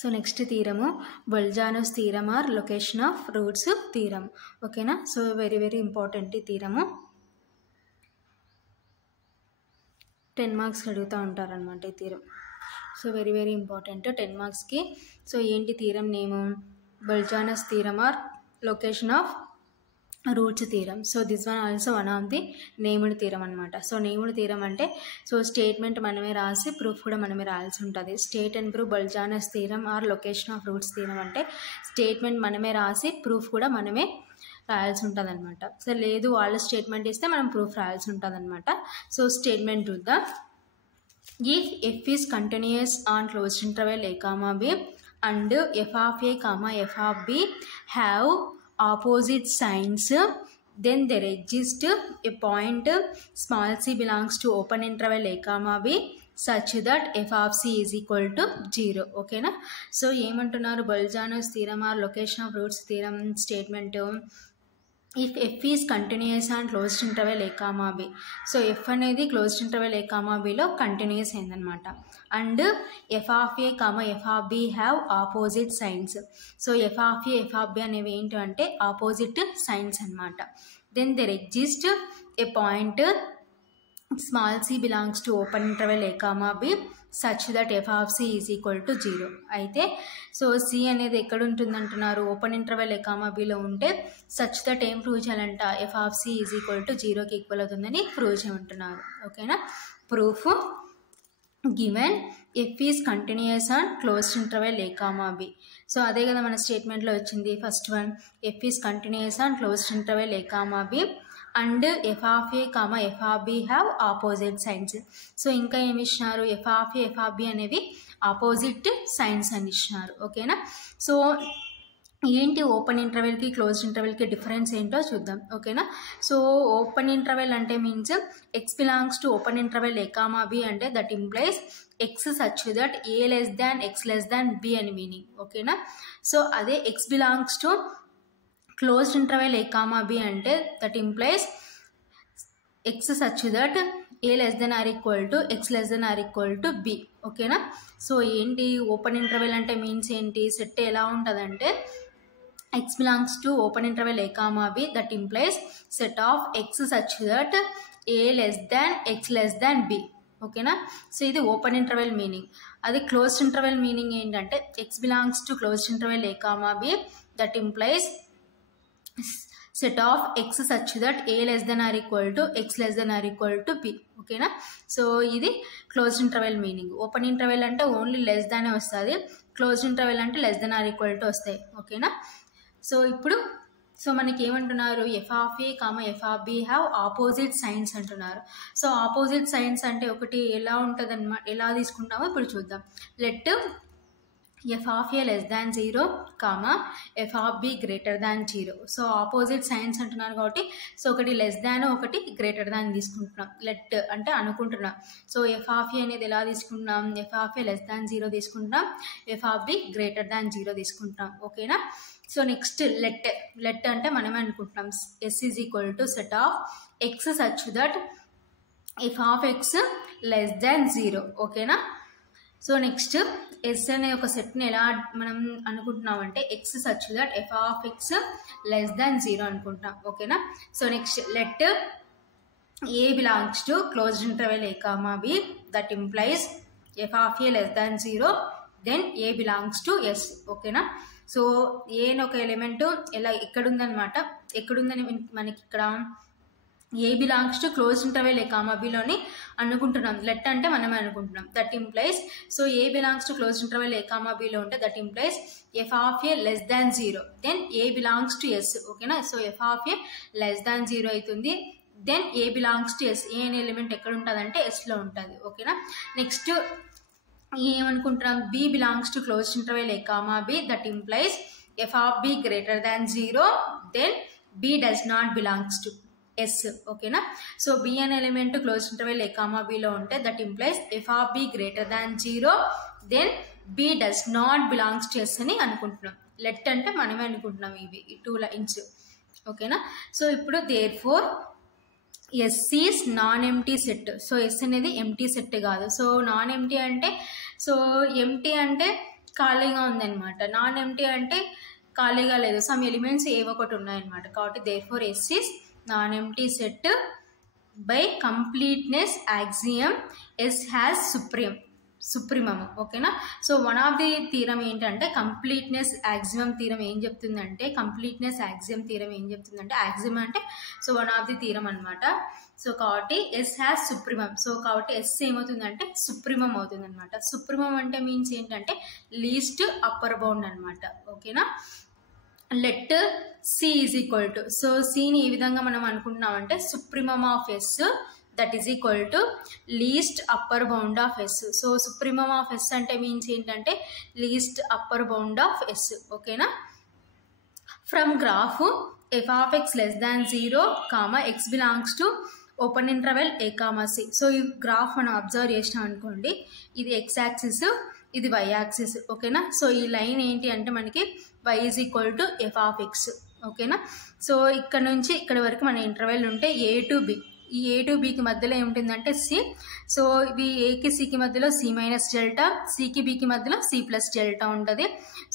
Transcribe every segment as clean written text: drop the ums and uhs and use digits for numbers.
So next theorem Bolzano's theorem or location of roots theorem. ఓకేనా. So very very important ఈ theorem. 10 marks అడుగుతూ ఉంటారనమాట ఈ theorem. So very very important 10 మార్క్స్కి. So ఏంటి theorem name? Bolzano's theorem or location of roots theorem. So this one also one of the named theorem అనమాట. So named theorem అంటే so statement మనమే రాసి proof కూడా మనమే రాయాల్సి ఉంటుంది. State and proof Bolzano's theorem or location of roots theorem అంటే statement మనమే రాసి ప్రూఫ్ కూడా మనమే రాయాల్సి ఉంటుంది అనమాట. సో లేదు వాళ్ళ స్టేట్మెంట్ ఇస్తే మనం ప్రూఫ్ రాయాల్సి ఉంటుంది అనమాట. సో స్టేట్మెంట్ చూద్దాం. If F is continuous on closed interval a, b and f of a, f of b have opposite signs, then there exists a point small c belongs to open interval a, b such that f of c is equal to 0. ఓకేనా. So ఏమంటున్నారు? Bolzano's theorem or location of roots theorem statement if f is continuous on closed interval A, B. So f అనేది closed interval ఏ, బిలో continuous అయిందనమాట. And F of A, F of B have opposite signs. So F of A, F of b అనేవి ఏంటి అంటే opposite signs అనమాట. Then there exist a point small c belongs to open interval A, b such that F of C is equal to 0. అయితే so C అనేది ఎక్కడ ఉంటుంది అంటున్నారు? Open interval ఏ, బిలో ఉంటే సచ్ దట్ ఏం ప్రూవ్ చేయాలంట? F of C is equal to 0కి ఈక్వల్ అవుతుందని ప్రూవ్ చేయమంటున్నారు. ఓకేనా. Proof given F is continuous on closed interval A, B. So అదే కదా మన స్టేట్మెంట్లో వచ్చింది first one. F is continuous on closed interval A, B and F of A, F of B have opposite signs. So ఇంకా ఏమి ఇచ్చినారు? F of A, F of b అనేవి opposite signs అని ఇచ్చినారు. ఓకేనా. సో ఏంటి ఓపెన్ ఇంటర్వెల్కి closed ఇంటర్వెల్కి డిఫరెన్స్ ఏంటో చూద్దాం. ఓకేనా. సో ఓపెన్ ఇంటర్వెల్ అంటే means x belongs to open interval A, b అంటే that implies x such that A less than X less than b అని మీనింగ్. ఓకేనా. సో అదే x belongs to closed interval A, b అంటే that implies x such that A less than or equal to X less than or equal to B. ఓకేనా. So ఏంటి open interval అంటే means ఏంటి? Set ఎలా ఉంటుందంటే X belongs to open interval A, B that implies set of X such that A less than X less than B. ఓకేనా. So ఇది open interval meaning. అది closed interval meaning ఏంటంటే X belongs to closed interval A, B that implies set of X such that A less than or equal to X less than or equal to B. ఓకేనా. So ఇది closed interval meaning. Open interval అంటే only less దానే వస్తుంది, closed interval అంటే less than or equal to వస్తాయి. ఓకేనా. So ఇప్పుడు so మనకి ఏమంటున్నారు? F of A, F of B have opposite signs అంటున్నారు. సో ఆపోజిట్ సైన్స్ అంటే ఒకటి ఎలా ఉంటుంది అన్నమాట, ఎలా తీసుకుంటామో ఇప్పుడు చూద్దాం. Let F of A less than 0, F of B greater than 0. So opposite signs అంటున్నారు కాబట్టి సో ఒకటి లెస్ దాన్ ఒకటి గ్రేటర్ దాన్ తీసుకుంటున్నాం. లెట్ అంటే అనుకుంటున్నాం. సో ఎఫ్ ఆఫ్ ఏ అనేది ఎలా తీసుకుంటున్నాం? F of A less than 0 తీసుకుంటున్నాం, F of B greater than 0 తీసుకుంటున్నాం. ఓకేనా. సో నెక్స్ట్ లెట్ అంటే మనమే అనుకుంటున్నాం S is equal to set of X such that F of X less than 0. ఓకేనా. సో నెక్స్ట్ ఎస్ అనే ఒక సెట్ని ఎలా మనం అనుకుంటున్నామంటే x such that F of X less than 0 అనుకుంటున్నాం. ఓకేనా. So next let a belongs to closed interval A, B that implies F of A less than 0 then a belongs to s. ఓకేనా. So a అని ఒక element ఎలా ఎక్కడుందనమాట, ఎక్కడుందని మనకి ఇక్కడ a belongs to close interval a, బిలోని అనుకుంటున్నాం. లెట్ అంటే మనమే అనుకుంటున్నాం. That implies so a belongs to close interval ఏ, బిలో ఉంటే that implies F of A less than 0 then a belongs to s. ఓకేనా. So F of A less than 0 అవుతుంది, then a belongs to s. A అనే element ఎక్కడ ఉంటుంది అంటే ఎస్లో ఉంటుంది. ఓకేనా. నెక్స్ట్ ఏమనుకుంటున్నాం? B belongs to close interval A, B that implies F of B greater than 0 then B does not belongs to s. ఓకేనా. సో బి అనే ఎలిమెంట్ క్లోజ్ ఇంటర్వెల్ ఏ, బిలో ఉంటే that implies F of B greater than 0 then B does not belongs to S అని అనుకుంటున్నాం. Let అంటే మనమే అనుకుంటున్నాం ఇవి 2 లైన్స్. ఓకేనా. సో ఇప్పుడు therefore S is non empty set. So S అనేది ఎంటీ సెట్ కాదు. సో నాన్ ఎంటీ అంటే సో ఎంటీ అంటే ఖాళీగా ఉందన్నమాట. నాన్ ఎంటీ అంటే ఖాళీగా లేదు, సమ్ ఎలిమెంట్స్ ఏవో ఒకటి ఉన్నాయన్నమాట. కాబట్టి therefore s is non empty set by completeness axiom s has supremum. ఓకేనా. So one of the theorem ఏంటంటే కంప్లీట్నెస్ యాక్సిమం థీరం ఏం చెప్తుందంటే, కంప్లీట్నెస్ యాక్సియం థీరం ఏం చెప్తుందంటే, యాక్సిమం అంటే so one of the theorem అనమాట. సో కాబట్టి ఎస్ హ్యాస్ సుప్రీమమ్. సో కాబట్టి ఎస్ ఏమవుతుందంటే సుప్రీమమ్ అవుతుంది అనమాట. సుప్రీమమ్ అంటే మీన్స్ ఏంటంటే లీస్ట్ అప్పర్ బౌండ్ అనమాట. ఓకేనా. Let c is equal to, so సిని ఏ విధంగా మనం అనుకుంటున్నామంటే supremum of s that is equal to least upper bound of s. So supremum of s అంటే మీన్స్ ఏంటంటే least upper bound of s. ఓకేనా. From graph F of X less than 0, x belongs to open interval A comma c. So ఈ graph మనం observe చేసినాం అనుకోండి, ఇది x axis, ఇది y axis. ఓకేనా. సో ఈ లైన్ ఏంటి అంటే మనకి y is equal to f of X. ఓకేనా. సో ఇక్కడ నుంచి ఇక్కడ వరకు మన ఇంటర్వెల్ ఉంటే ఏ టు బి, ఈ ఏ టు బికి మధ్యలో ఏముంటుందంటే సి. సో ఇవి ఏకి సికి మధ్యలో సి మైనస్ డెల్టా, సికి బికి మధ్యలో సి ప్లస్ డెల్టా ఉంటుంది.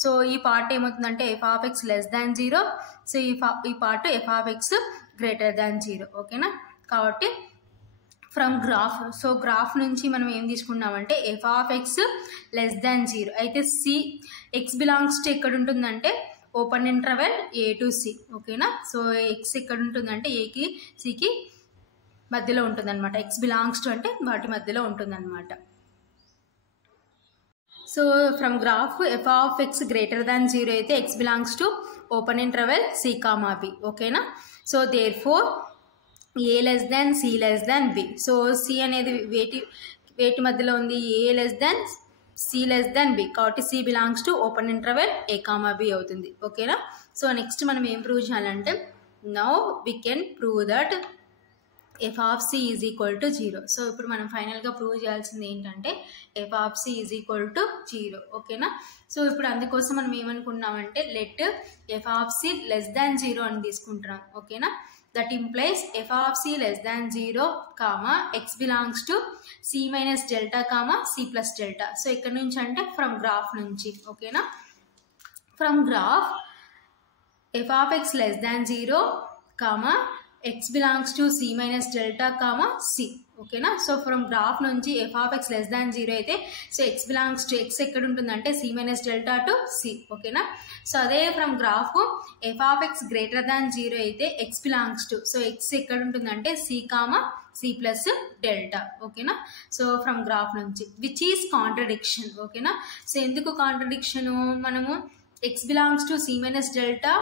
సో ఈ పార్ట్ ఏమవుతుందంటే f of X less than 0, so ఈ part f of X greater than 0. ఓకేనా. కాబట్టి ఫ్రమ్ గ్రాఫ్, సో గ్రాఫ్ నుంచి మనం ఏం తీసుకున్నామంటే f of X less than 0 అయితే సి ఎక్స్ బిలాంగ్స్ టు ఎక్కడ ఉంటుందంటే open interval a to C. ఓకేనా. సో ఎక్స్ ఎక్కడ ఉంటుందంటే ఏకి సికి మధ్యలో ఉంటుందన్నమాట. ఎక్స్ బిలాంగ్స్ టు అంటే వాటి మధ్యలో ఉంటుందన్నమాట. So from graph F of X greater than 0 అయితే X belongs to open interval c comma B. ఓకేనా. So therefore a less than c less than b. So C అనేది వేటి మధ్యలో ఉంది, a less than c less than b. కాబట్టి c belongs to open interval A comma b అవుతుంది. ఓకేనా. So next మనం ఏం ప్రూవ్ చేయాలంటే, now we can prove that F of C is equal to 0. So ఇప్పుడు మనం ఫైనల్గా ప్రూవ్ చేయాల్సింది ఏంటంటే f of C is equal to 0. ఓకేనా. సో ఇప్పుడు అందుకోసం మనం ఏమనుకున్నామంటే let F of c less than 0 అని తీసుకుంటున్నాం. ఓకేనా. That implies F of c less than 0, x belongs to C minus delta c plus delta. So ఇక్కడ నుంచి అంటే ఫ్రమ్ గ్రాఫ్ నుంచి. ఓకేనా. From graph F of X less than 0, x belongs to C minus delta C. ఓకేనా. So from graph నుంచి F of X less than 0 అయితే so X belongs to X ఎక్కడ ఉంటుందంటే C minus delta to C. ఓకేనా. So అదే from graph F of X greater than 0 అయితే X belongs to, so X ఎక్కడ ఉంటుందంటే C plus delta. ఓకేనా. So from graph నుంచి విచ్ ఈస్ కాంట్రడిక్షన్. ఓకేనా. సో ఎందుకు కాంట్రడిక్షన్, మనము X belongs to C minus delta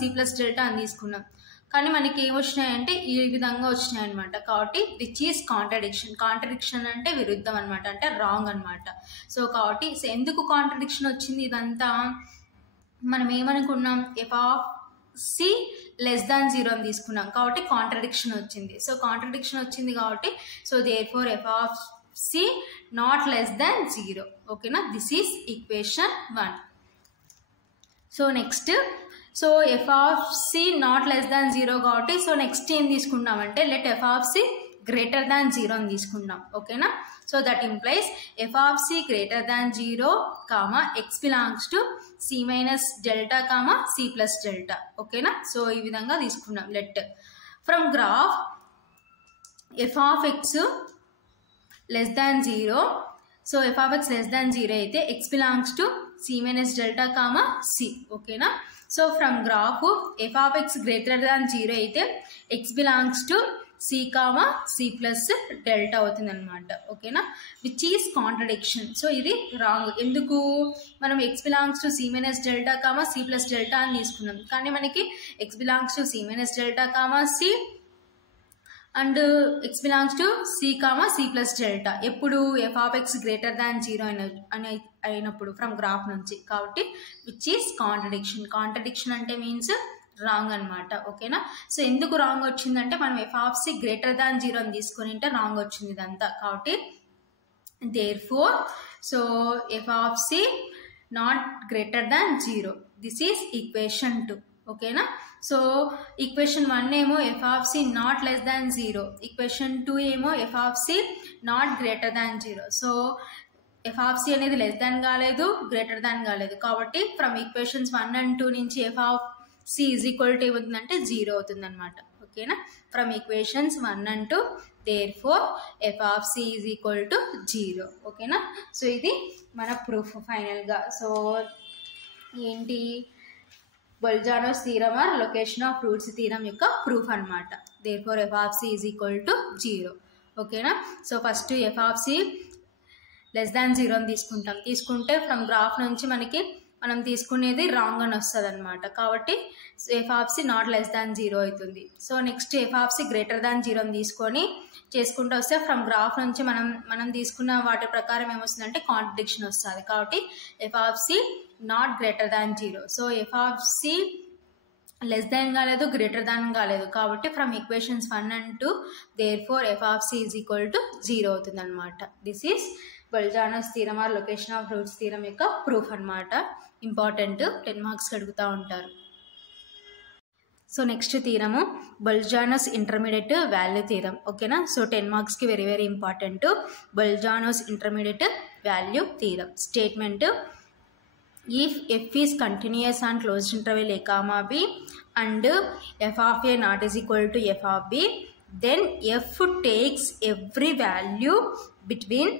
c plus delta అని తీసుకున్నాం, కానీ మనకి ఏం వచ్చినాయంటే ఈ విధంగా వచ్చినాయి అనమాట. కాబట్టి విచ్ ఈస్ కాంట్రడిక్షన్. కాంట్రడిక్షన్ అంటే విరుద్ధం అనమాట, అంటే రాంగ్ అనమాట. సో కాబట్టి ఎందుకు కాంట్రడిక్షన్ వచ్చింది, ఇదంతా మనం ఏమనుకున్నాం f of c less than 0 అని తీసుకున్నాం కాబట్టి కాంట్రడిక్షన్ వచ్చింది. సో కాంట్రడిక్షన్ వచ్చింది కాబట్టి so therefore f of C not less than 0. ఓకేనా. This is equation 1. So next, so F of C not less than 0 కాబట్టి సో నెక్స్ట్ ఏం తీసుకున్నామంటే let F of C greater than 0 అని తీసుకున్నాం. ఓకేనా. So that implies F of C greater than 0, x belongs to C minus delta c plus delta. ఓకేనా. So ఈ విధంగా తీసుకున్నాం. Let from graph F of X less than 0, so F of X less than 0 అయితే X belongs to C minus delta C. ఓకేనా. So from graph F of X greater than 0 అయితే X belongs to c plus delta అవుతుంది అనమాట. ఓకేనా. Which is contradiction. So ఇది wrong. ఎందుకు, మనం x belongs to C minus delta c plus delta అని తీసుకున్నాం, కానీ మనకి x belongs to C minus delta c and X belongs to c plus delta ఎప్పుడు f of X greater than 0 అయినప్పుడు from graph నుంచి. కాబట్టి విచ్ ఈస్ కాంట్రడిక్షన్. కాంట్రడిక్షన్ అంటే means wrong అనమాట. ఓకేనా. సో ఎందుకు రాంగ్ వచ్చిందంటే మనం f of C greater than 0 అని తీసుకొని ఉంటే రాంగ్ వచ్చింది ఇదంతా. కాబట్టి therefore so F of C not greater than 0. This is equation 2. ఓకేనా. సో ఈక్వేషన్ 1 ఏమో F of C not less than 0, equation 2 ఏమో F of C not greater than 0. So F of C అనేది less than కాలేదు, greater than కాలేదు. కాబట్టి from equations 1 and 2 నుంచి F of C is equal to ఏమవుతుందంటే 0 అవుతుంది అనమాట. ఓకేనా, from equations 1 and 2 therefore f of C is equal to 0. ఓకేనా, సో ఇది మన ప్రూఫ్ ఫైనల్గా. సో ఏంటి, Bolzano's theorem or location of roots theorem యొక్క ప్రూఫ్ అనమాట. therefore f of C is equal to 0. ఓకేనా, so first f of c less than 0 అని తీసుకుంటే ఫ్రమ్ గ్రాఫ్ నుంచి మనం తీసుకునేది రాంగ్ అని వస్తుంది అనమాట. కాబట్టి F of C not less than 0 అవుతుంది. So next F of C greater than 0 అని తీసుకొని చేసుకుంటూ వస్తే ఫ్రమ్ గ్రాఫ్ నుంచి మనం తీసుకున్న వాటి ప్రకారం ఏమొస్తుందంటే కాంట్రడిక్షన్ వస్తుంది. కాబట్టి F of C not greater than 0. So F of c less than కాలేదు, గ్రేటర్ దాన్ కాలేదు. కాబట్టి from equations 1 and 2 therefore f of C is equal to 0 అవుతుంది అనమాట. This is Bolzano's theorem or location of roots theorem యొక్క proof అనమాట. Important, 10 marks అడుగుతూ ఉంటారు. So next theorem Bolzano's intermediate value theorem. ఓకేనా, so 10 మార్క్స్కి very very important. Bolzano's intermediate value theorem statement: if f is continuous on closed interval a comma b and f of a not is equal to f of b, then f takes every value between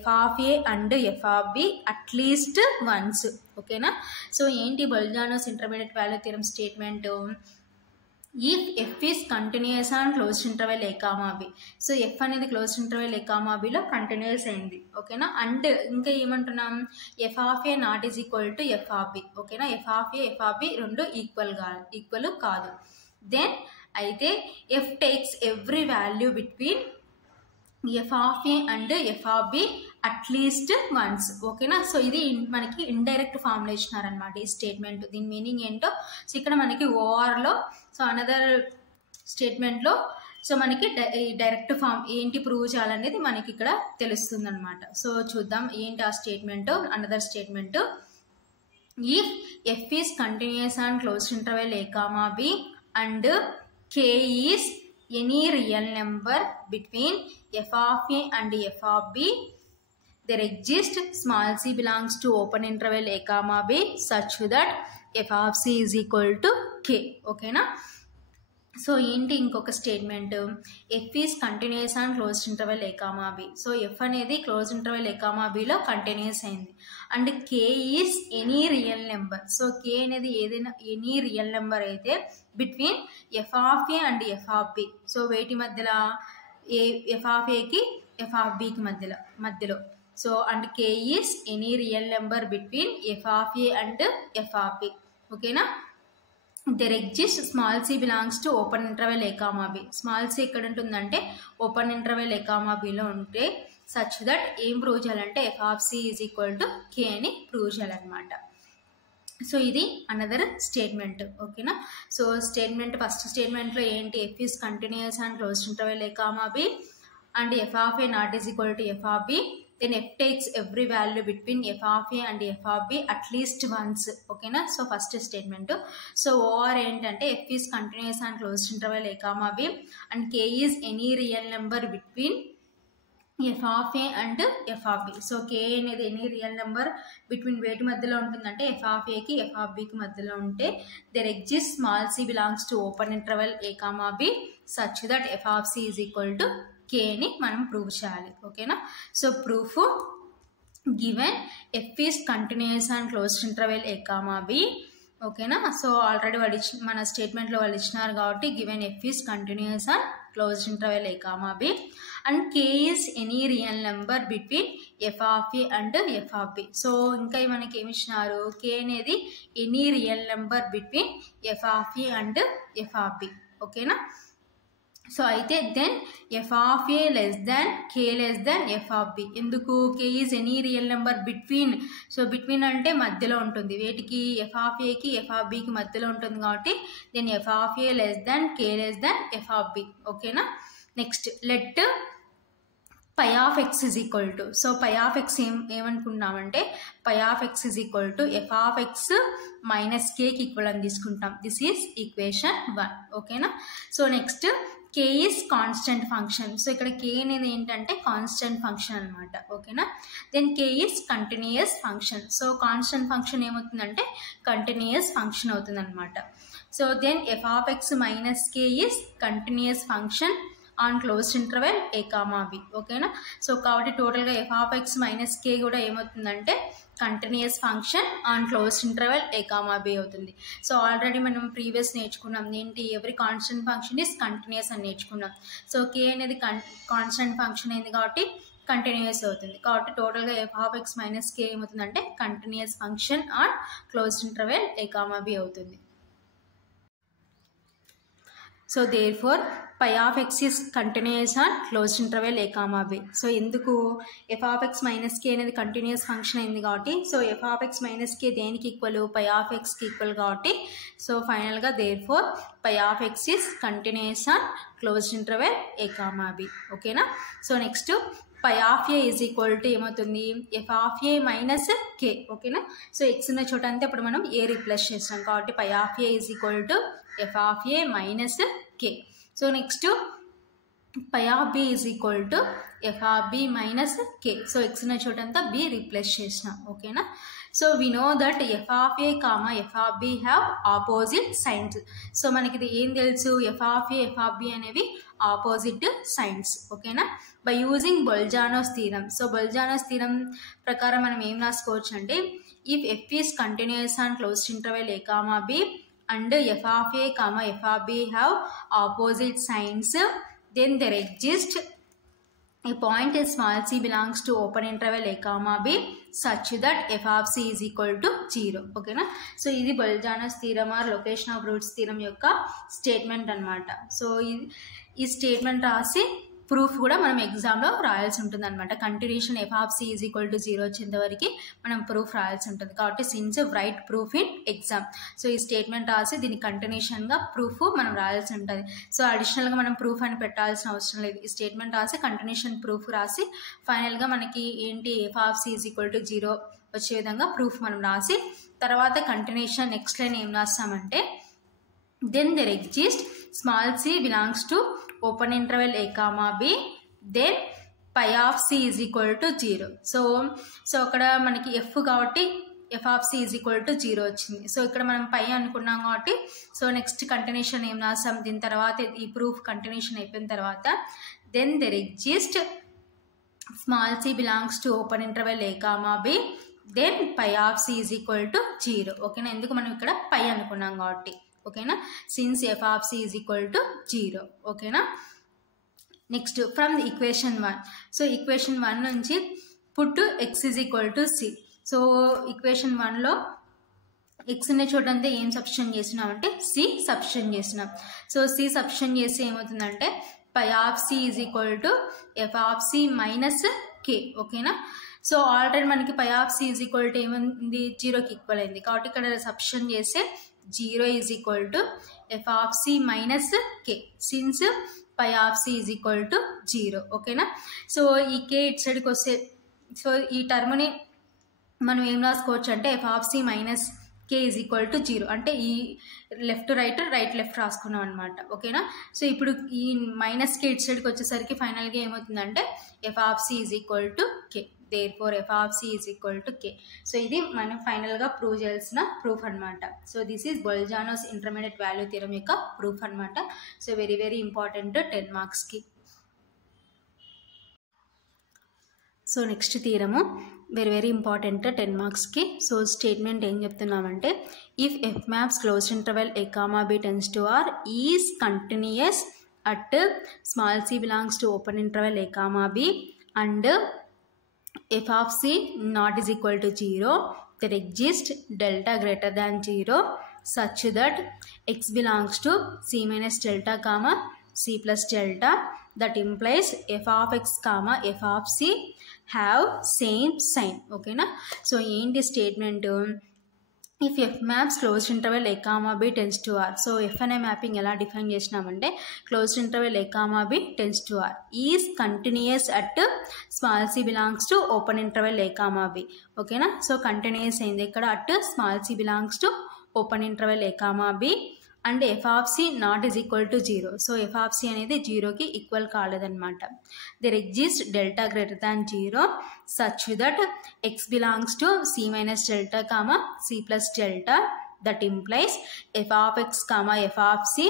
f of a and f of b at least once. ఓకేనా, so ఏంటి Bolzano's intermediate value theorem statement? if f is continuous on closed interval a comma b, so f అనేది closed interval a comma b లో continuous అయింది. ఓకేనా, and ఇంకా ఏమంటున్నాం, f of a not is equal to f of b. ఓకేనా, f of a f of b రెండు equal కాదు. Then అయితే f takes every value between f of a and f of b at least once. ఓకేనా, so ఇది మనకి indirect formula ఇచ్చినారనమాట ఈ statement. దీని meaning ఏంటో, సో ఇక్కడ మనకి ఓఆర్లో, సో అనదర్ స్టేట్మెంట్లో సో మనకి డైరెక్ట్ ఫామ్ ఏంటి ప్రూవ్ చేయాలనేది మనకి ఇక్కడ తెలుస్తుంది అనమాట. సో చూద్దాం ఏంటి ఆ statement. Another statement: if F is continuous on closed interval A comma B and k is any real number between f of a and f of b, there exists small c belongs to open interval a comma b such that f of c is equal to k. ఓకేనా, so ఏంటి ఇంకొక statement, f is continuous on closed interval A comma b. So f అనేది close interval ఏ comma బిలో continuous అయింది. And K is any real number. So k అనేది ఏదైనా any real number అయితే between F of A and F of B. So వేటి మధ్యలో, f of ఏకి F of బికి మధ్యలో. So and K is any real number between F of A and F of B. ఓకేనా, there exists small c belongs to open interval a comma b. Small c ఎక్కడ ఉంటుందంటే open interval a comma b లో ఉంటే such that ఏం prove చేయాలంటే f of C is equal to k అని prove చేయాలన్నమాట. So ఇది అనదర్ స్టేట్మెంట్. ఓకేనా, సో స్టేట్మెంట్ ఫస్ట్ స్టేట్మెంట్లో ఏంటి, f is continuous and closed interval A comma B and F of a not is equal to f of b, then f takes every value between f of a and f of b at least once. ఓకేనా, so first statement. So or ఏంటంటే f is continuous and closed interval A comma B and k is any real number between F of A and F of B. So k అనేది any real number between వేటి మధ్యలో ఉంటుందంటే f of ఏకి F of బికి మధ్యలో ఉంటే there exist small c belongs to open interval A comma b such that F of C is equal to k అని మనం ప్రూవ్ చేయాలి. ఓకేనా, so proof given F is continuous and closed interval A comma B. ఓకేనా, so already మన స్టేట్మెంట్లో వాళ్ళు ఇచ్చినారు కాబట్టి given F is continuous and closed interval A comma B and K is any real number between F of A and F of B. So ఇంకా మనకి ఏమి ఇచ్చినారు, కే అనేది any real number between F of A and F of B. ఓకేనా, so అయితే then f of A less than k less than f of b. ఎందుకు, k is any real number between. So between అంటే మధ్యలో ఉంటుంది, వేటికి f of ఏకి F of బికి మధ్యలో ఉంటుంది కాబట్టి then f of A less than k less than f of B. ఓకేనా, next let phi of x is equal to. So phi of x ఏమనుకున్నామంటే phi of x is equal to f of x minus కేకి equal అని తీసుకుంటాం. This is equation 1. ఓకేనా, so next k is constant function. So ఇక్కడ k అనేది ఏంటంటే constant function అనమాట. ఓకేనా. Then k is continuous function. So constant function ఏమవుతుందంటే కంటిన్యూయస్ ఫంక్షన్ అవుతుంది అనమాట. So then f of x minus k is continuous function on closed interval A comma B. ఓకేనా. So కాబట్టి టోటల్గా f of x minus k కూడా ఏమవుతుందంటే continuous function on closed interval A comma b అవుతుంది. So already మనం previous నేర్చుకున్నాం ఏంటి, ఎవరి కాన్స్టెంట్ ఫంక్షన్ ఈస్ కంటిన్యూయస్ అని నేర్చుకున్నాం. సో కే అనేది కాన్స్టెంట్ ఫంక్షన్ అయింది కాబట్టి కంటిన్యూయస్ అవుతుంది. కాబట్టి టోటల్గా f of x minus k ఏమవుతుందంటే continuous function on closed interval A comma b అవుతుంది. So therefore phi of x is continuous on closed interval a comma b. So ఎందుకు f of x minus k అనేది continuous function అయింది కాబట్టి, so f of x minus k దేనికి equal, phi of x కి equal కాబట్టి, so ఫైనల్గా therefore phi of x is continuous on closed interval a comma b. ఓకేనా. So next phi of a is equal to ఏమవుతుంది, f of a minus k. ఓకేనా. So x ఉన్న చోట అంతా ఇప్పుడు మనం a రిప్లేస్ చేస్తాం కాబట్టి phi of a is equal to f of a minus k. So next phi of b is equal to f of b minus k. So x ఉన్న చోట అంతా b రిప్లేస్ చేసినాం. ఓకేనా. So we know that f of a comma f of b have opposite signs. So మనకి ఇది ఏం తెలుసు, f of a f of b అనేవి ఆపోజిట్ సైన్స్. ఓకేనా. By using Bolzano's theorem. So Bolzano's theorem ప్రకారం మనం ఏం రాసుకోవచ్చు అంటే, if F is continuous on closed interval A comma b and f of a comma f of b have opposite signs, then there exists a point as small c belongs to open interval a comma b such that f of c is equal to 0. ఓకేనా. So ఇది Bolzano's theorem or location of roots theorem యొక్క statement అనమాట. So ఈ statement రాసి proof కూడా మనం ఎగ్జామ్లో రాయాల్సి ఉంటుంది అనమాట. Continuation f of C is equal to 0 వచ్చేంత వరకు మనం ప్రూఫ్ రాయాల్సి ఉంటుంది. కాబట్టి since write proof in exam. So ఈ స్టేట్మెంట్ రాసి దీని కంటిన్యూషన్గా ప్రూఫ్ మనం రాయాల్సి ఉంటుంది. సో అడిషనల్గా మనం ప్రూఫ్ అని పెట్టాల్సిన అవసరం లేదు. ఈ స్టేట్మెంట్ రాసి కంటిన్యూషన్ ప్రూఫ్ రాసి ఫైనల్గా మనకి ఏంటి f of C is equal to 0 వచ్చే విధంగా ప్రూఫ్ మనం రాసి తర్వాత కంటిన్యూషన్ నెక్స్ట్ లైన్ ఏం రాస్తామంటే, then there exists small c belongs to open interval a comma b, then phi of c is equal to 0. So అక్కడ మనకి f కాబట్టి f of c is equal to 0 వచ్చింది. So ఇక్కడ మనం పై అనుకున్నాం కాబట్టి so next continuation ఏం రాస్తాం, దీని తర్వాత ఈ ప్రూఫ్ కంటిన్యూషన్ అయిపోయిన తర్వాత then there exists small c belongs to open interval a comma b, then phi of c is equal to 0. ఓకేనా. ఎందుకు మనం ఇక్కడ పై అనుకున్నాం కాబట్టి. ఓకేనా. Since f of C is equal to 0. ఓకేనా. Next from the equation 1. So equation 1 నుంచి put x is equal to c. So equation 1లో ఎక్స్ అనే చోటంతా ఏం సబ్స్టిట్యూట్ చేసినాం అంటే సి సబ్స్టిట్యూట్ చేసినాం. సో సి సబ్స్టిట్యూట్ చేసి ఏమవుతుందంటే phi of C is equal to f of c minus k. ఓకేనా. సో ఆల్రెడీ మనకి phi of C is equal to ఏమైంది, 0కి ఈక్వల్ అయింది. కాబట్టి ఇక్కడ సబ్స్టిట్యూట్ చేస్తే 0 is equal to f of c minus k, since pi of c is equal to 0. ఓకేనా. So ఈ k ఇటు సైడ్కి వస్తే సో ఈ టర్మ్ని మనం ఏం రాసుకోవచ్చు అంటే f of c minus k is equal to 0 అంటే ఈ లెఫ్ట్ రైట్ రైట్ లెఫ్ట్ రాసుకున్నాం అనమాట. ఓకేనా. సో ఇప్పుడు ఈ మైనస్ కే ఇటు సైడ్కి వచ్చేసరికి ఫైనల్గా ఏమవుతుందంటే f of c is equal to k. therefore f of c is equal to k. So ఇది మనం ఫైనల్గా ప్రూవ్ చేయాల్సిన ప్రూఫ్ అనమాట. So this is Bolzano's intermediate value theorem యొక్క ప్రూఫ్ అనమాట. సో వెరీ వెరీ ఇంపార్టెంట్ 10 మార్క్స్కి. So next theorem very very important 10 మార్క్స్కి. So statement ఏం చెప్తున్నామంటే, if f maps closed interval A comma b tends to R is continuous at small c belongs to open interval A comma B and f of c not is equal to 0, there exists delta greater than 0 such that x belongs to c minus delta comma c plus delta, that implies f of x comma f of c have same sign. ఓకేనా. So ఏంటి statement, if f maps closed interval A comma b tends to R. So f అనే mapping ఎలా define చేసినామంటే closed interval A comma b tends to R is continuous at small c belongs to open interval A comma B. ఓకేనా. So continuous అయింది ఇక్కడ at small c belongs to open interval A comma B and F of C not is equal to 0. So F of C అనేది 0కి equal కాలేదన్నమాట. There exist delta greater than 0 such that x belongs to C minus delta comma c plus delta. That implies F of x comma f of c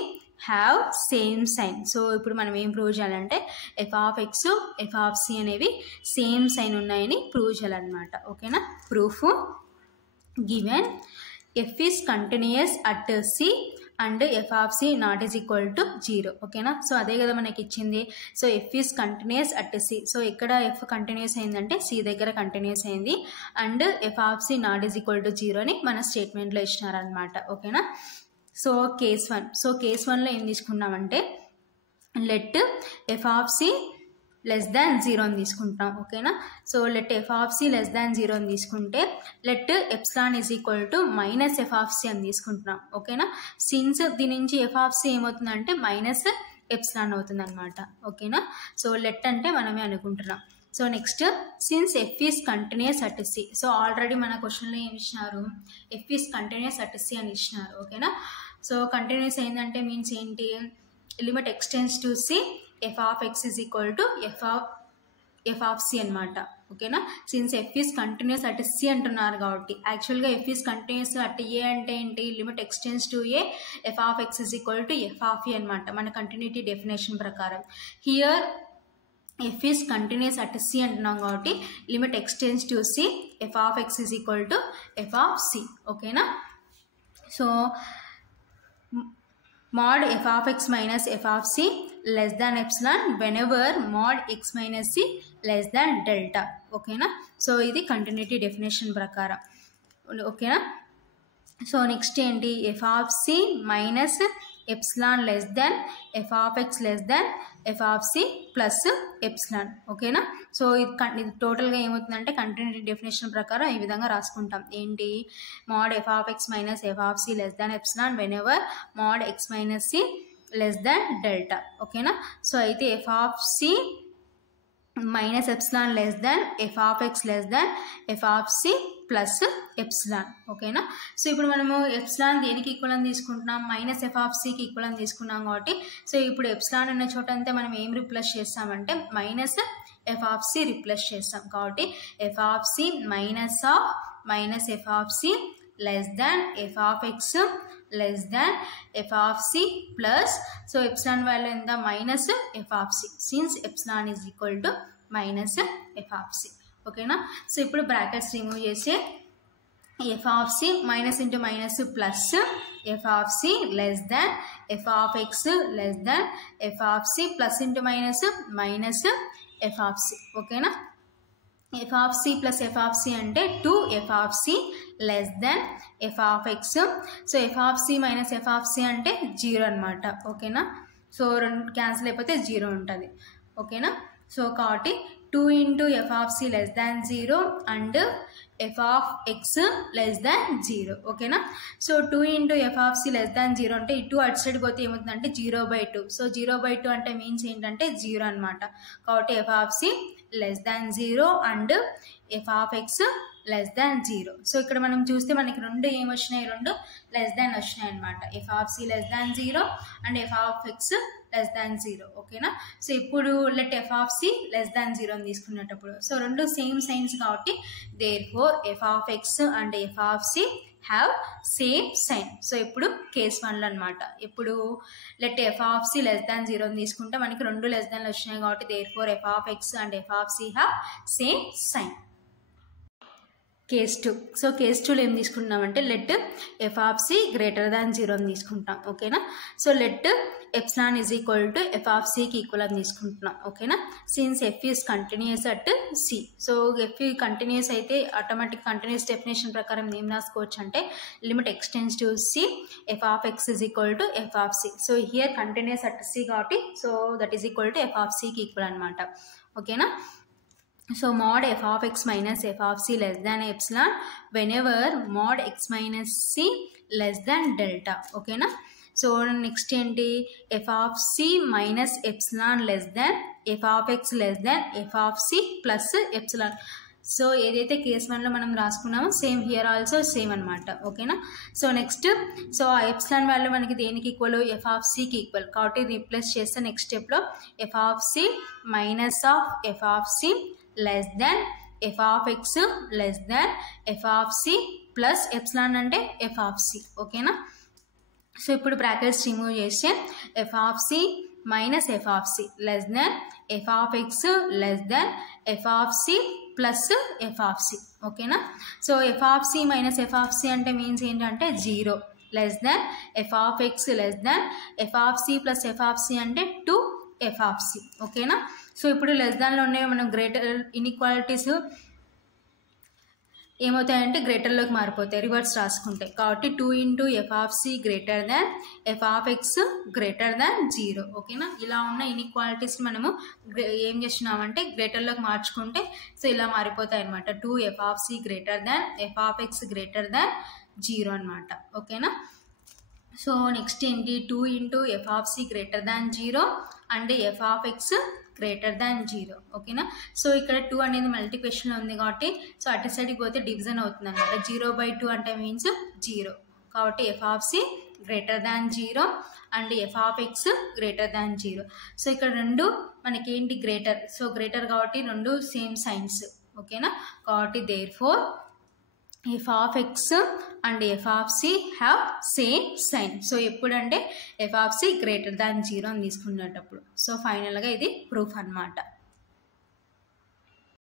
have same sign. So ఇప్పుడు మనం ఏం prove చేయాలంటే f of x f of c అనేవి same sign ఉన్నాయని prove చేయాలన్నమాట. ఓకేనా. Proof given F is continuous at c and F of C not is equal to 0. ఓకేనా. So అదే కదా మనకి ఇచ్చింది. So f is continuous at c. So ఎక్కడ ఎఫ్ కంటిన్యూస్ అయిందంటే సి దగ్గర కంటిన్యూస్ అయింది. And F of C not is equal to 0 అని మన స్టేట్మెంట్లో ఇచ్చినారనమాట. ఓకేనా. So case 1. సో కేస్ 1లో ఏం తీసుకున్నామంటే let F of c less than 0 అని తీసుకుంటాం. ఓకేనా. So let F of c less than 0 అని తీసుకుంటే let epsilon is equal to minus f of c అని తీసుకుంటున్నాం. ఓకేనా. సిన్స్ దీని నుంచి ఎఫ్ ఆఫ్ సి ఏమవుతుందంటే మైనస్ ఎప్సిలాన్ అవుతుంది అనమాట. ఓకేనా. సో లెట్ అంటే మనమే అనుకుంటున్నాం. So next since f is continuous at c. So already మన క్వశ్చన్లో ఏమి ఇచ్చినారు, f is continuous at c అని ఇచ్చినారు. ఓకేనా. సో కంటిన్యూస్ అయిందంటే మీన్స్ ఏంటి, limit x tends to c f of x is equal to f of c అనమాట. ఓకేనా. Since f is continuous at c అంటున్నారు కాబట్టి యాక్చువల్గా f is continuous at a అంటే ఏంటి, limit x tends to a F of x is equal to f of a అనమాట మన continuity definition ప్రకారం. Here f is continuous at c అంటున్నాం కాబట్టి limit x tends to c f of x is equal to f of c. ఓకేనా. So mod f of x minus f of c less than epsilon whenever mod x minus c less than delta. ఓకేనా. So ఇది continuity definition ప్రకారం. ఓకేనా. So next ఏంటి, f of c minus epsilon less than f of X less than f of c plus epsilon. ఓకేనా. So ఇది టోటల్గా ఏమవుతుందంటే continuity definition ప్రకారం ఈ విధంగా రాసుకుంటాం. ఏంటి, mod f of x minus f of c less than epsilon whenever mod x minus c less than delta. ఓకేనా. సో అయితే f of c minus epsilon less than f of X less than f of c plus epsilon. ఓకేనా. So ఇప్పుడు మనము epsilon దేనికి equal అని తీసుకుంటున్నాం, minus f of సికి equal అని తీసుకున్నాం కాబట్టి సో ఇప్పుడు ఎప్సిలాన్ అనే చోట అంతా మనం ఏం రిప్లేస్ చేస్తామంటే minus f of c replace చేస్తాం. కాబట్టి F of c minus f of c less than f of X less than f of c plus so epsilon value ఎంత, minus f of c since epsilon is equal to minus f of c. ఓకేనా. So ఇప్పుడు brackets remove చేసి f of c minus into minus plus f of c less than f of X less than f of c plus into minus minus f of c. ఓకేనా. F of c plus f of c అంటే 2 f of c less than f of x. So F of c minus f of c అంటే 0 అనమాట. ఓకేనా. So రెండు cancel అయిపోతే 0 ఉంటుంది. ఓకేనా. So కాబట్టి 2 into f of c less than 0 and F of X less than 0. ఓకేనా. So 2 into f of c less than 0 అంటే ఇటు అటు సైడ్ పోతే ఏమవుతుందంటే 0/2. సో 0/2 అంటే మీన్స్ ఏంటంటే 0 అనమాట. కాబట్టి F of c less than 0 and F of X less than 0. So ఇక్కడ మనం చూస్తే మనకి రెండు ఏమొచ్చినాయి, రెండు లెస్ దాన్ వచ్చినాయి అనమాట. F of c less than 0 and F of X less than 0. ఓకేనా. సో ఇప్పుడు let F of c less than 0 అని తీసుకునేటప్పుడు సో రెండు సేమ్ సైన్స్ కాబట్టి therefore f of x and F of c have same sign. So ఇప్పుడు case 1లో అనమాట. ఇప్పుడు let F of c less than 0 అని తీసుకుంటే మనకి రెండు లెస్ దాన్లు వచ్చినాయి కాబట్టి therefore f of x and F of c have same sign. Case 2. So case 2లో ఏం తీసుకుంటున్నామంటే let F of C greater than 0 అని తీసుకుంటాం. ఓకేనా. So let epsilon is equal to f of సికి ఈక్వల్ అని తీసుకుంటున్నాం. ఓకేనా. Since f is continuous at c. So f continuous అయితే ఆటోమేటిక్ కంటిన్యూస్ డెఫినేషన్ ప్రకారం ఏం రాసుకోవచ్చు అంటే limit x tends to c f of x is equal to f of c. So here continuous at c కాబట్టి so that is equal to f of సికి equal అనమాట. ఓకేనా. So mod f of x minus f of c less than epsilon whenever mod x minus c less than delta. Okay na. So next ఏంటి, f of c minus epsilon less than f of x less than f of c plus epsilon. So ఏదైతే case 1లో మనం రాసుకున్నామో same here also same అనమాట. ఓకేనా. So next so ఆ epsilon value మనకి దేనికి ఈక్వల్, ఎఫ్ ఆఫ్ సికి ఈక్వల్. కాబట్టి రీప్లేస్ చేస్తే నెక్స్ట్ స్టెప్లో f of c minus of f of c less than f of X less than f of c plus epsilon అంటే f of c. ఓకేనా. So ఇప్పుడు brackets remove చేస్తే f of c minus f of c less than f of X less than f of c plus f of c. ఓకేనా. So F of c minus f of c అంటే means ఏంటంటే 0 less than f of X less than f of c plus f of c అంటే 2 f of c. ఓకేనా. So ఇప్పుడు less దాన్లో ఉన్నవి మనం greater inequalities ఏమవుతాయంటే గ్రేటర్లోకి మారిపోతాయి రివర్స్ రాసుకుంటే. కాబట్టి 2 into f of C greater than f of X greater than 0. ఓకేనా. ఇలా ఉన్న ఇన్ఈక్వాలిటీస్ మనము ఏం చేస్తున్నామంటే గ్రేటర్లోకి మార్చుకుంటే సో ఇలా మారిపోతాయి అనమాట. 2 f of C greater than f of X greater than 0 అనమాట. ఓకేనా. సో నెక్స్ట్ ఏంటి 2 into f of C greater than 0 and F of X greater than 0. ఓకేనా. సో ఇక్కడ 2 అనేది మల్టిప్లికేషన్లో ఉంది కాబట్టి సో అటు సైడ్కి పోతే డివిజన్ అవుతుంది అనమాట. 0/2 అంటే మీన్స్ 0. కాబట్టి F of C greater than 0 and F of X greater than 0. So ఇక్కడ రెండు మనకేంటి గ్రేటర్. సో గ్రేటర్ కాబట్టి రెండు సేమ్ సైన్స్. ఓకేనా. కాబట్టి therefore f of x and F of c have same sign. So ఎప్పుడంటే f of C greater than 0 అని తీసుకునేటప్పుడు. సో ఫైనల్గా ఇది ప్రూఫ్ అన్నమాట.